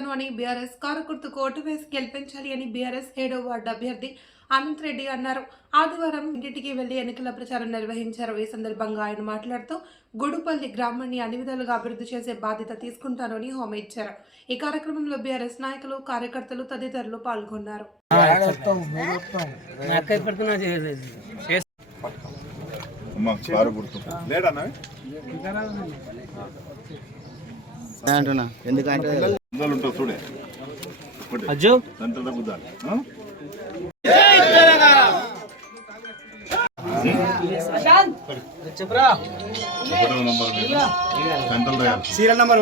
తీసుకుంటాను అని BRS car గుర్తుకు ఓటు వేసి గెలిపించాలి అని బీఆర్ఎస్ 7వ వార్డు అభ్యర్థి అనంత్ రెడ్డి అన్నారు. ఆదివారం ఇంటింటికి వెళ్లి ఎన్నికల ప్రచారం నిర్వహించారు. ఈ సందర్భంగా ఆయన మాట్లాడుతూ గుడుపల్లి గ్రామాన్ని అన్ని విధాలుగా అభివృద్ధి చేసే బాధ్యత తీసుకుంటానని హామీ ఇచ్చారు. ఈ కార్యక్రమంలో బీఆర్ఎస్ నాయకులు, కార్యకర్తలు తదితరులు పాల్గొన్నారు. సీరియల్ నంబర్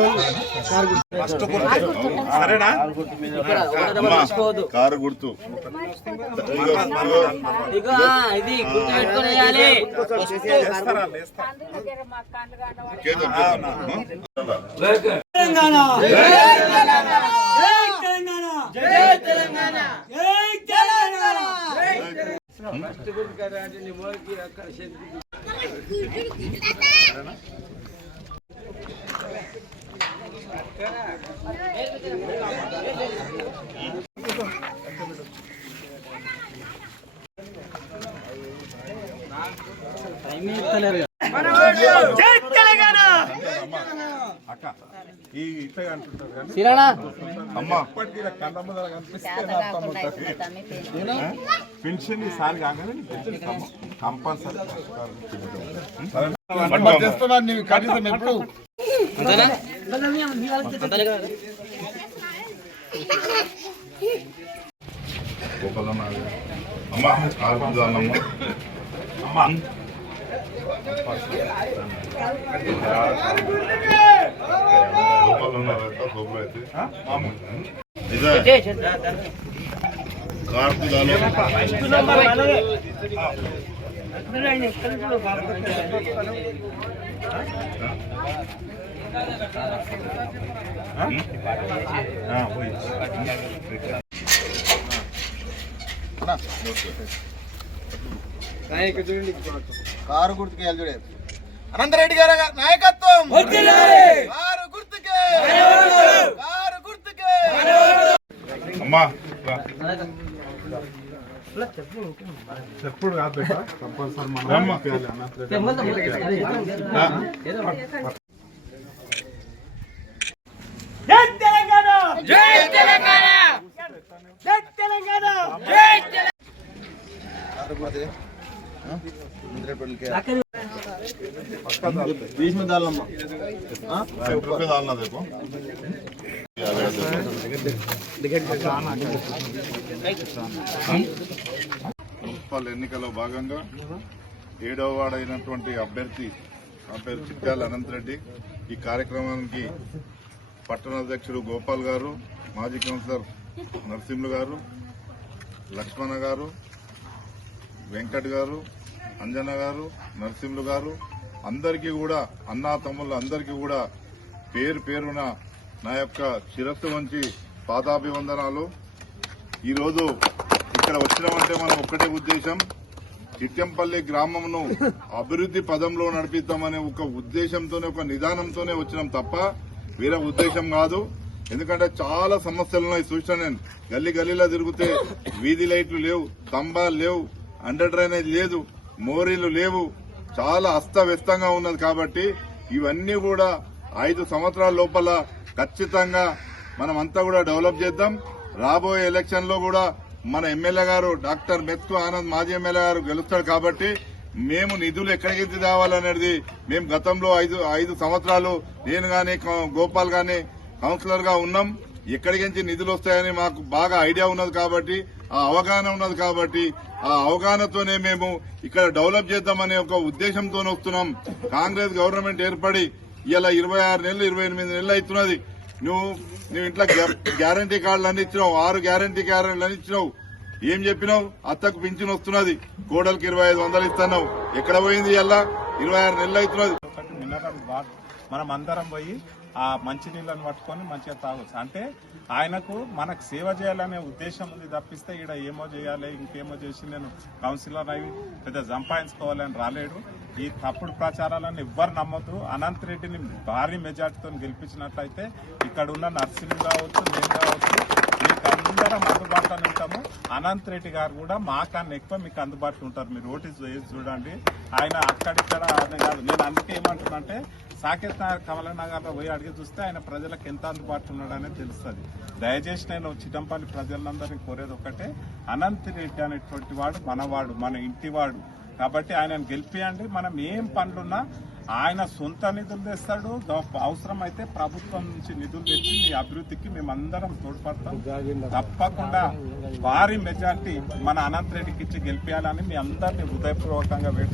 కారు గుర్తు అక్క ఈ ఇట్లా అంటుంటారు పెన్షన్ ఈసారి కాగానే కంపల్సరీ కనీసం ఎప్పుడు అమ్మా అమ్మా కారు గుర్తుకి చూడే అనంతరెడ్డి గారి నాయకత్వం, కారు గుర్తుకే, కారు గుర్తుకే. అమ్మా చెప్పుడు కాదు కంపల్సరీ बीच में डालना डालना देखो మున్సిపల్ ఎన్నికల్లో భాగంగా 7వ వార్డు అయినటువంటి అభ్యర్థి చిట్యాల అనంత్ రెడ్డి ఈ కార్యక్రమానికి పట్టణ అధ్యక్షుడు గోపాల్ గారు, మాజీ కౌన్సిలర్ నరసింహులు గారు, లక్ష్మణ గారు, వెంకట్ గారు, అంజన గారు, నరసింహులు గారు అందరికీ కూడా అన్నా తమ్ముళ్ళు అందరికీ కూడా పేరు పేరున నా యొక్క శిరస్సు వంచి పాదాభివందనాలు. ఈరోజు ఇక్కడ వచ్చినామంటే మనం ఒక్కటే ఉద్దేశం, చిట్టెంపల్లి గ్రామంను అభివృద్ధి పదంలో నడిపిద్దామనే ఒక ఉద్దేశంతోనే ఒక నిదానంతోనే వచ్చినాం తప్ప వేరే ఉద్దేశం కాదు. ఎందుకంటే చాలా సమస్యలు ఉన్నాయి. చూసిన నేను గల్లీ గల్లీలో తిరిగితే వీధి లైట్లు లేవు, స్తంభాలు లేవు, అండర్ డ్రైనేజ్ లేదు, మోరీలు లేవు, చాలా అస్తవ్యస్తంగా ఉన్నది. కాబట్టి ఇవన్నీ కూడా 5 సంవత్సరాల లోపల ఖచ్చితంగా మనమంతా కూడా డెవలప్ చేద్దాం. రాబోయే ఎలక్షన్ లో కూడా మన ఎమ్మెల్యే గారు డాక్టర్ మెత్కు ఆనంద్ మాజీ ఎమ్మెల్యే గారు గెలుస్తాడు. కాబట్టి మేము నిధులు ఎక్కడికి తేవాలనేది మేము గతంలో 5 సంవత్సరాలు నేను గాని గోపాల్ గాని కౌన్సిలర్ గా ఉన్నాం. ఎక్కడికి నుంచి నిధులు వస్తాయని మాకు బాగా ఐడియా ఉన్నది. కాబట్టి ఆ అవగాహన ఉన్నది. కాబట్టి ఆ అవగాహనతోనే మేము ఇక్కడ డెవలప్ చేద్దామనే ఒక ఉద్దేశంతోనే వస్తున్నాం. కాంగ్రెస్ గవర్నమెంట్ ఏర్పడి ఇలా 26 నెలలు 28 నెలలు అవుతున్నది. నువ్వు ఇంట్లో గ్యారంటీ కార్డులు అన్ని ఇచ్చినావు, 6 గ్యారంటీ కార్డులు అన్ని ఇచ్చినావు. ఏం చెప్పినావు? అత్తకు పింఛన్ వస్తున్నది, కోడలికి 2500 ఇస్తున్నావు. ఎక్కడ పోయింది? ఇలా 26 నెలలు అవుతున్నది. మనం అందరం పోయి ఆ మంచినీళ్ళని పట్టుకొని మంచిగా తాగొచ్చు. అంటే ఆయనకు మనకు సేవ చేయాలనే ఉద్దేశం ఉంది తప్పిస్తే ఈడ ఏమో చేయాలి ఇంకేమో చేసి నేను కౌన్సిలర్ అయి పెద్ద సంపాదించుకోవాలని రాలేడు. ఈ తప్పుడు ప్రచారాలను ఎవ్వరు నమ్మొద్దు. అనంత్ రెడ్డిని భారీ మెజార్టీతో గెలిపించినట్లయితే ఇక్కడ ఉన్న నర్సింగ్ కావచ్చు, నేను కావచ్చు, మీకు అందరం అందుబాటులో ఉంటాము. అనంత్ రెడ్డి గారు కూడా మాకన్నా ఎక్కువ మీకు అందుబాటులో ఉంటారు. మీరు ఓటీస్ వేసి చూడండి. ఆయన అక్కడిక్కడ ఆయన కాదు. నేను అందుకే ఏమంటున్నానంటే సాకేత్ నగర్, కమలనగర్లో పోయి అడిగి చూస్తే ఆయన ప్రజలకు ఎంత అందుబాటులో ఉన్నాడనేది తెలుస్తుంది. దయచేసి నేను చిట్టంపల్లి ప్రజలందరినీ కోరేది ఒకటే, అనంత్ రెడ్డి అనేటువంటి వాడు మనవాడు, మన ఇంటివాడు. కాబట్టి ఆయనను గెలిపియండి. మనం ఏం పనులున్నా ఆయన సొంత నిధులు తెస్తాడు. అవసరం అయితే ప్రభుత్వం నుంచి నిధులు తెచ్చి మీ అభివృద్ధికి మేమందరం తోడ్పడతాం. తప్పకుండా భారీ మెజార్టీ మన అనంత్ రెడ్డికి ఇచ్చి గెలిపించాలని మీ అందరినీ హృదయపూర్వకంగా